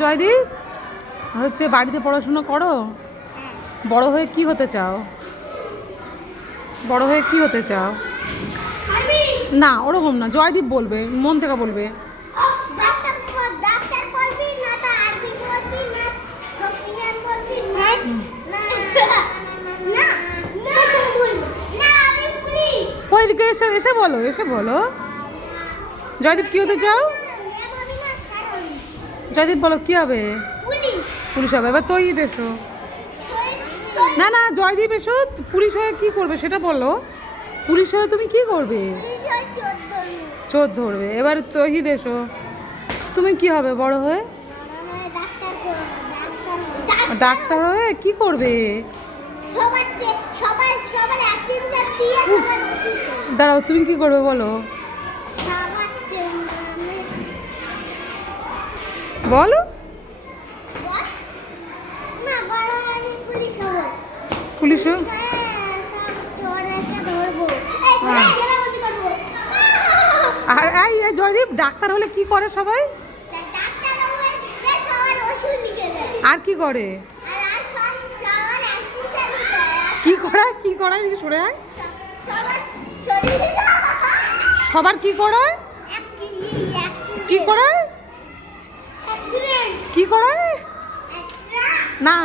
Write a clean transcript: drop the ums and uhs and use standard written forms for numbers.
জয়দীপ হচ্ছে বাড়িতে পড়াশোনা করো? বড় হয়ে কি হতে চাও? বড় হয়ে কি হতে চাও? না ওরকম না, জয়দীপ বলবে, মন থেকে বলবে। ওইদিকে এসে এসে বলো, এসে বলো। জয়দীপ কি হতে চাও? জয়দীপ বলো কি হবে? পুলিশ হবে। এবার তৈরি এসো। না না জয়দীপ এসো, পুলিশ হয়ে কি করবে সেটা বলো। পুলিশ হয়ে তুমি কি করবে? চোর ধরবে। এবার তহিদ এসো, তুমি কি হবে বড় হয়ে? ডাক্তার হয়ে কি করবে? দাঁড়াও, তুমি কি করবে বলো? বলো। পুলিশ আর এই জয়দীপ ডাক্তার হলে কি করে সবাই? আর কি করে? কি করায়? কি করায় সরে আয়। সবার কি করায়? কি করায়? কি করায়? না